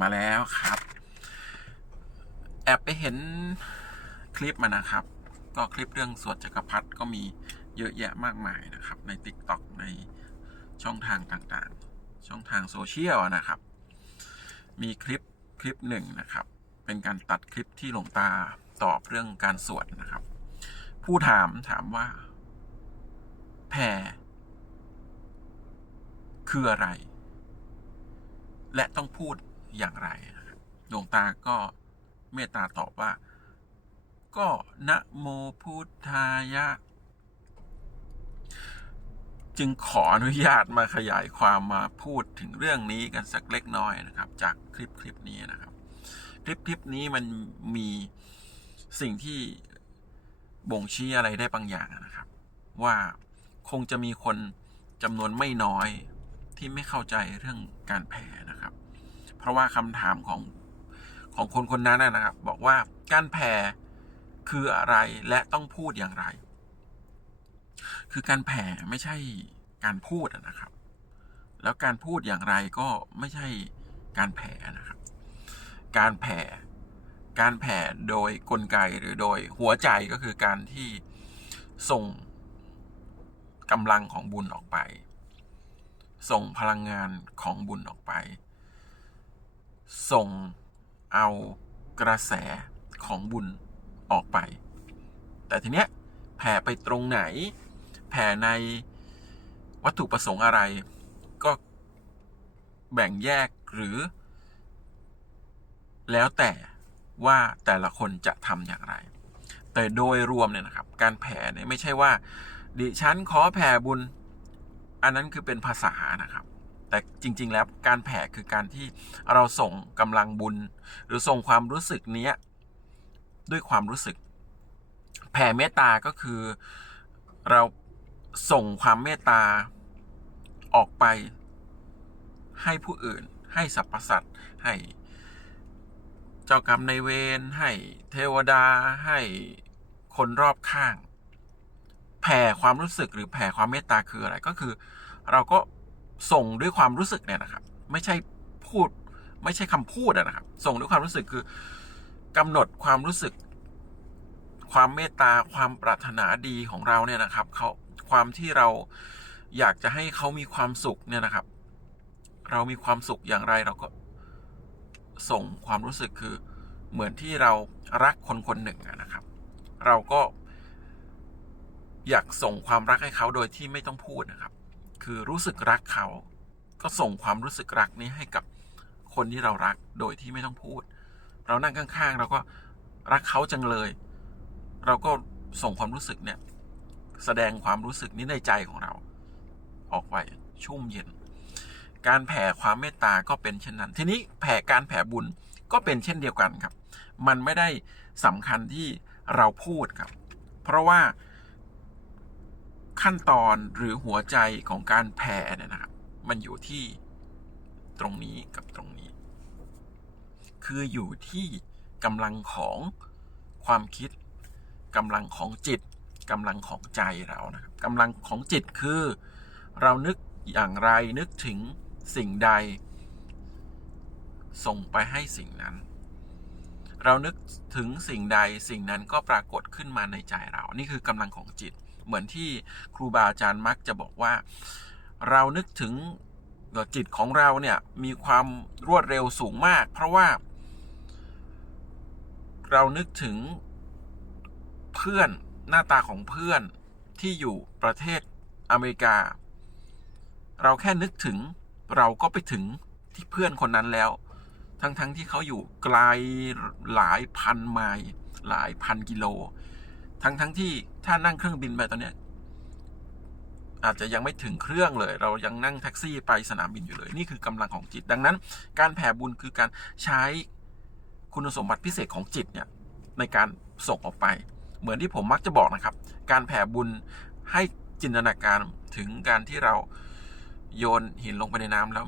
มาแล้วครับ แอบไปเห็นคลิปมานะครับ ก็คลิปเรื่องสวดจักรพรรดิก็มีเยอะแยะมากมายนะครับ ใน t ิ k t o k ในช่องทางต่างๆ ช่องทางโซเชียลนะครับ มีคลิปคลิปหนึ่งนะครับ เป็นการตัดคลิปที่หลวงตาตอบเรื่องการสวดนะครับ ผู้ถามถามว่าแผ่คืออะไร และต้องพูด อย่างไรหลวงตาก็เมตตาตอบว่า ก็นะโมพุทธายะ จึงขออนุญาตมาขยายความมาพูดถึงเรื่องนี้กันสักเล็กน้อยนะครับ จากคลิปคลิปนี้นะครับ คลิปคลิปนี้มันมีสิ่งที่บ่งชี้อะไรได้บางอย่างนะครับ ว่าคงจะมีคนจำนวนไม่น้อยที่ไม่เข้าใจเรื่องการแผ่นะครับ ราะว่าคำถามของของคนคนนั้นนะครับ บอกว่าการแผ่คืออะไรและต้องพูดอย่างไร คือการแผ่ไม่ใช่การพูดนะครับ แล้วการพูดอย่างไรก็ไม่ใช่การแผ่นะครับ การแผ่การแผ่โดยกลไกหรือโดยหัวใจก็คือการที่ส่งกำลังของบุญออกไป ส่งพลังงานของบุญออกไป ส่งเอากระแสของบุญออกไป แต่ทีเนี้ยแผ่ไปตรงไหน แผ่ในวัตถุประสงค์อะไร ก็แบ่งแยกหรือ แล้วแต่ว่าแต่ละคนจะทำอย่างไร แต่โดยรวมเนี่ยนะครับ การแผ่เนี่ยไม่ใช่ว่า ดิฉันขอแผ่บุญ อันนั้นคือเป็นภาษานะครับ แต่จริง ๆ แล้วการแผ่คือการที่เราส่งกำลังบุญ หรือส่งความรู้สึกนี้ด้วยความรู้สึก แผ่เมตตาก็คือเราส่งความเมตตาออกไปให้ผู้อื่น ให้สรรพสัตว์ให้เจ้ากรรมในเวรให้เทวดาให้คนรอบข้าง แผ่ความรู้สึกหรือแผ่ความเมตตาคืออะไรก็คือ เราก็ ส่งด้วยความรู้สึกเนี่ยนะครับ ไม่ใช่พูด ไม่ใช่คำพูดนะครับ ส่งด้วยความรู้สึกคือกำหนดความรู้สึก ความเมตตาความปรารถนาดีของเราเนี่ยนะครับเขาความที่เราอยากจะให้เขามีความสุขเนี่ยนะครับ เรามีความสุขอย่างไรเราก็ส่งความรู้สึกคือเหมือนที่เรารักคนคนหนึ่งนะครับ เราก็อยากส่งความรักให้เขาโดยที่ไม่ต้องพูดนะครับ คือรู้สึกรักเขา ก็ส่งความรู้สึกรักนี้ให้กับคนที่เรารักโดยที่ไม่ต้องพูด เรานั่งข้างๆ เราก็รักเขาจังเลย เราก็ส่งความรู้สึกเนี่ยแสดงความรู้สึกนี้ในใจของเรา ออกไปชุ่มเย็น การแผ่ความเมตตาก็เป็นเช่นนั้น ทีนี้แผ่การแผ่บุญก็เป็นเช่นเดียวกันครับ มันไม่ได้สำคัญที่เราพูดครับ เพราะว่า ขั้นตอนหรือหัวใจของการแผ่เนี่ยนะครับ มันอยู่ที่ตรงนี้กับตรงนี้ คืออยู่ที่กำลังของความคิดกำลังของจิตกำลังของใจเรานะครับกำลังของจิตคือ เรานึกอย่างไรนึกถึงสิ่งใด ส่งไปให้สิ่งนั้น เรานึกถึงสิ่งใดสิ่งนั้นก็ปรากฏขึ้นมาในใจเรา นี่คือกำลังของจิต เหมือนที่ครูบาอาจารย์มักจะบอกว่า เรานึกถึงจิตของเราเนี่ยมีความรวดเร็วสูงมาก เพราะว่า เรานึกถึงเพื่อนหน้าตาของเพื่อนที่อยู่ประเทศอเมริกา เราแค่นึกถึงเราก็ไปถึงที่เพื่อนคนนั้นแล้ว ทั้งๆทที่เขาอยู่ไกลหลายพันไมล์หลายพันกิโล ทั้งๆทที่ถ้านั่งเครื่องบินไปตอนเนี้ยอาจจะยังไม่ถึงเครื่องเลย เรายังนั่งแท็กซี่ไปสนามบินอยู่เลย นี่คือกำลังของจิต ดังนั้น การแผ่บุญคือการใช้คุณสมบัติพิเศษของจิตเนี่ยในการส่งออกไป เหมือนที่ผมมักจะบอกนะครับ การแผ่บุญให้จินตนาการถึงการที่เราโยนหินลงไปในน้ำแล้ว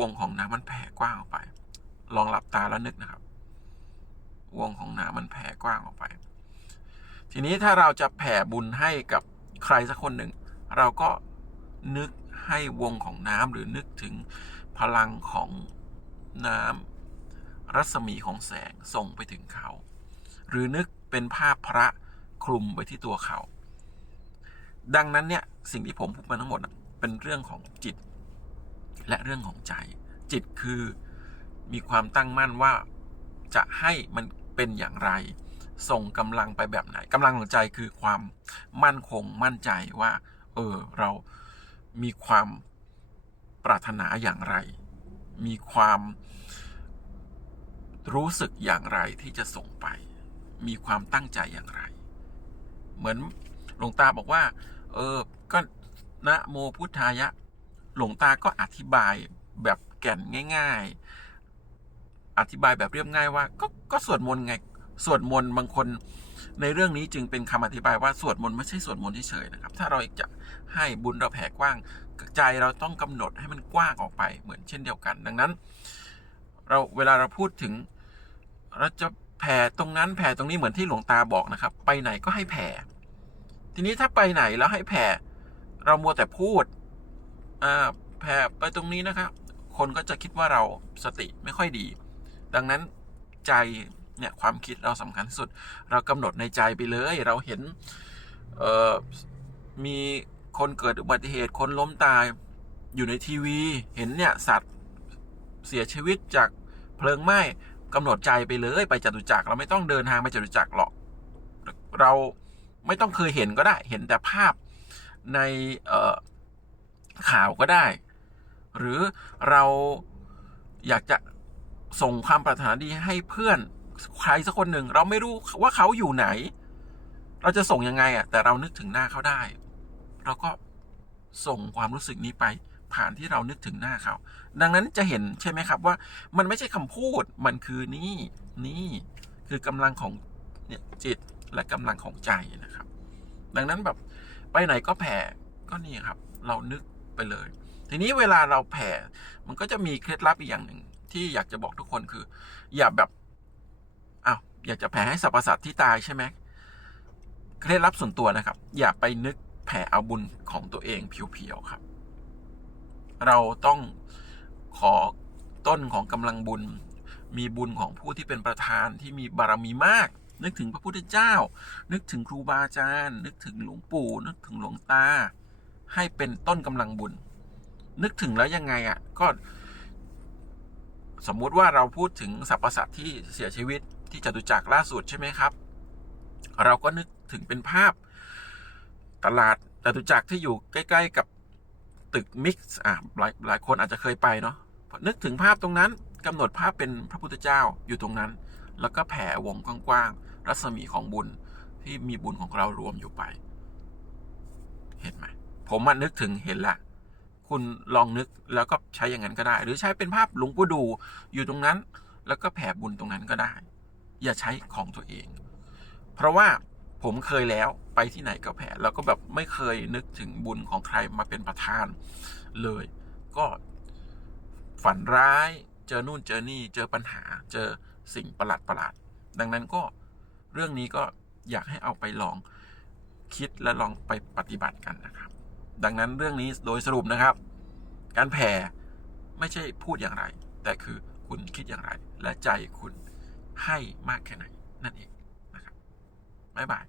วงของน้ำมันแผ่กว้างออกไป ลองหลับตาแล้วนึกนะครับ วงของน้ำมันแผ่กว้างออกไป ทีนี้ถ้าเราจะแผ่บุญให้กับใครสักคนหนึ่ง เราก็นึกให้วงของน้ำหรือนึกถึงพลังของน้ำรัศมีของแสงส่งไปถึงเขา หรือนึกเป็นภาพพระคลุมไปที่ตัวเขา ดังนั้นเนี่ยสิ่งที่ผมพูดมาทั้งหมดเป็นเรื่องของจิต และเรื่องของใจ จิตคือมีความตั้งมั่นว่าจะให้มันเป็นอย่างไร ส่งกำลังไปแบบไหนกำลังของใจคือความมั่นคงมั่นใจว่า เออ เรามีความปรารถนาอย่างไร มีความรู้สึกอย่างไรที่จะส่งไป มีความตั้งใจอย่างไร เหมือนหลวงตาบอกว่า เออ ก็นะโมพุทธายะ หลวงตาก็อธิบายแบบแก่นง่าย ๆ อธิบายแบบเรียบง่ายว่า ก็ก็สวดมนต์ไง สวดมนต์บางคนในเรื่องนี้จึงเป็นคำอธิบายว่าสวดมนต์ไม่ใช่สวดมนต์เฉยๆนะครับ ถ้าเราจะให้บุญเราแผ่กว้างใจเราต้องกำหนดให้มันกว้างออกไปเหมือนเช่นเดียวกัน ดังนั้น เราเวลาเราพูดถึง เราจะแผ่ตรงนั้นแผ่ตรงนี้เหมือนที่หลวงตาบอกนะครับ ไปไหนก็ให้แผ่ ทีนี้ถ้าไปไหนแล้วให้แผ่ เรามัวแต่พูดแผ่ไปตรงนี้นะครับ คนก็จะคิดว่าเราสติไม่ค่อยดี ดังนั้นใจ เนี่ยความคิดเราสำคัญที่สุด เรากำหนดในใจไปเลย เราเห็นเอ่อมีคนเกิดอุบัติเหตุคนล้มตายอยู่ในทีวี เห็นเนี่ยสัตว์เสียชีวิตจากเพลิงไหม้กำหนดใจไปเลย ไปจตุจักรเราไม่ต้องเดินทางไปจตุจักรหรอก เราไม่ต้องเคยเห็นก็ได้ เห็นแต่ภาพในข่าวก็ได้ หรือเราอยากจะส่งความปรารถนาดีให้เพื่อน ใครสักคนหนึ่งเราไม่รู้ว่าเขาอยู่ไหน เราจะส่งยังไงอะแต่เรานึกถึงหน้าเขาได้ เราก็ส่งความรู้สึกนี้ไปผ่านที่เรานึกถึงหน้าเขา ดังนั้นจะเห็นใช่ไหมครับว่ามันไม่ใช่คำพูดมันคือนี่นี่คือกำลังของเนี่ยจิตและกำลังของใจนะครับ ดังนั้นแบบไปไหนก็แผ่ก็นี่ครับ เรานึกไปเลย ทีนี้เวลาเราแผ่มันก็จะมีเคล็ดลับอีกอย่างหนึ่งที่อยากจะบอกทุกคนคือ อย่าแบบ อยากจะแผ่ให้สรรพสัตว์ที่ตายใช่ไหมเคล็ดลับส่วนตัวนะครับ อย่าไปนึกแผ่เอาบุญของตัวเองเพียวๆครับ เราต้องขอต้นของกำลังบุญ มีบุญของผู้ที่เป็นประธานที่มีบารมีมาก นึกถึงพระพุทธเจ้า นึกถึงครูบาอาจารย์ นึกถึงหลวงปู่ นึกถึงหลวงตา ให้เป็นต้นกำลังบุญ นึกถึงแล้วยังไงอะ่ะก็สมมุติว่าเราพูดถึงสรรพสัตว์ที่เสียชีวิต ที่จตุจักรล่าสุดใช่ไหมครับ เราก็นึกถึงเป็นภาพตลาดจตุจักรที่อยู่ใกล้ ๆ กับตึกมิกซ์อะหลายหลายคนอาจจะเคยไปเนาะนึกถึงภาพตรงนั้นกำหนดภาพเป็นพระพุทธเจ้าอยู่ตรงนั้น แล้วก็แผ่วงกว้างๆรัศมีของบุญที่มีบุญของเรารวมอยู่ไป เห็นไหมผมมานึกถึงเห็นละคุณลองนึกแล้วก็ใช้อย่างนั้นก็ได้ หรือใช้เป็นภาพหลวงปู่ดูอยู่ตรงนั้น แล้วก็แผ่บุญตรงนั้นก็ได้ อย่าใช้ของตัวเอง เพราะว่าผมเคยแล้วไปที่ไหนก็แผ่แล้วก็แบบไม่เคยนึกถึงบุญของใครมาเป็นประธานเลย ก็ฝันร้าย เจอนู่นเจอนี่ เจอปัญหา เจอสิ่งประหลาดประหลาด ดังนั้นก็เรื่องนี้ก็อยากให้เอาไปลองคิดและลองไปปฏิบัติกันนะครับ ดังนั้นเรื่องนี้โดยสรุปนะครับ การแผ่ไม่ใช่พูดอย่างไร แต่คือคุณคิดอย่างไร และใจคุณ ให้มากแค่ไหนนั่นเองนะครับบ๊ายบาย